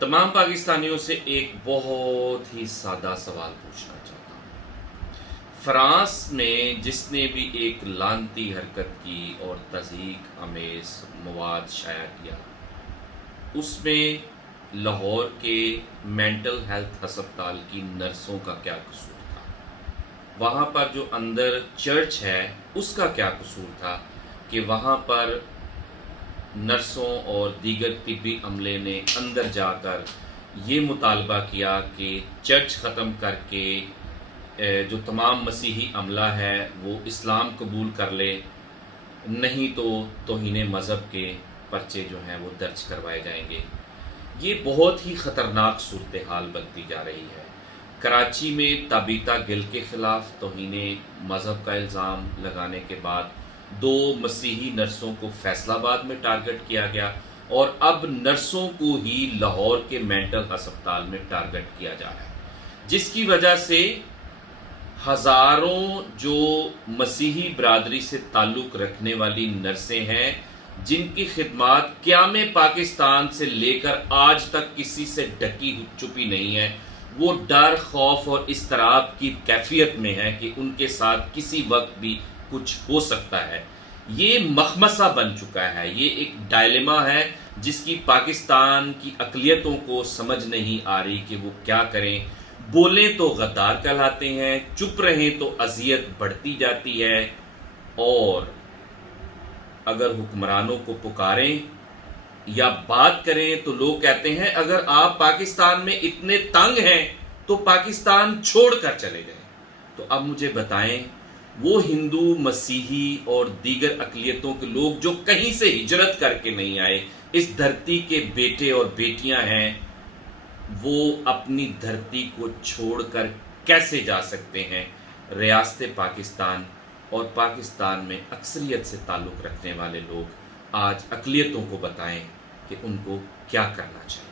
تمام پاکستانیوں سے ایک بہت ہی سادہ سوال پوچھنا چاہتا ہوں۔ فرانس میں جس نے بھی ایک لعنتی حرکت کی اور تضحیک آمیز مواد شائع کیا، اس میں لاہور کے مینٹل ہیلتھ ہسپتال کی نرسوں کا کیا قصور تھا؟ وہاں پر جو اندر چرچ ہے اس کا کیا قصور تھا کہ وہاں پر نرسوں اور دیگر طبی عملے نے اندر جا کر یہ مطالبہ کیا کہ چرچ ختم کر کے جو تمام مسیحی عملہ ہے وہ اسلام قبول کر لے، نہیں تو توہین مذہب کے پرچے جو ہیں وہ درج کروائے جائیں گے۔ یہ بہت ہی خطرناک صورتحال بنتی جا رہی ہے۔ کراچی میں تابیتا گل کے خلاف توہین مذہب کا الزام لگانے کے بعد 2 مسیحی نرسوں کو فیصل آباد میں ٹارگٹ کیا گیا، اور اب نرسوں کو ہی لاہور کے مینٹل ہسپتال میں ٹارگٹ کیا جا رہا ہے، جس کی وجہ سے ہزاروں جو مسیحی برادری سے تعلق رکھنے والی نرسیں ہیں، جن کی خدمات قیام پاکستان سے لے کر آج تک کسی سے ڈھکی چھپی نہیں ہے، وہ ڈر، خوف اور اضطراب کی کیفیت میں ہے کہ ان کے ساتھ کسی وقت بھی کچھ ہو سکتا ہے۔ یہ مخمصہ بن چکا ہے، یہ ایک ڈائلیما ہے جس کی پاکستان کی اقلیتوں کو سمجھ نہیں آ رہی کہ وہ کیا کریں۔ بولیں تو غدار کہلاتے ہیں، چپ رہیں تو اذیت بڑھتی جاتی ہے، اور اگر حکمرانوں کو پکاریں یا بات کریں تو لوگ کہتے ہیں اگر آپ پاکستان میں اتنے تنگ ہیں تو پاکستان چھوڑ کر چلے جائیں۔ تو اب مجھے بتائیں، وہ ہندو، مسیحی اور دیگر اقلیتوں کے لوگ جو کہیں سے ہجرت کر کے نہیں آئے، اس دھرتی کے بیٹے اور بیٹیاں ہیں، وہ اپنی دھرتی کو چھوڑ کر کیسے جا سکتے ہیں؟ ریاست پاکستان اور پاکستان میں اکثریت سے تعلق رکھنے والے لوگ آج اقلیتوں کو بتائیں کہ ان کو کیا کرنا چاہیے۔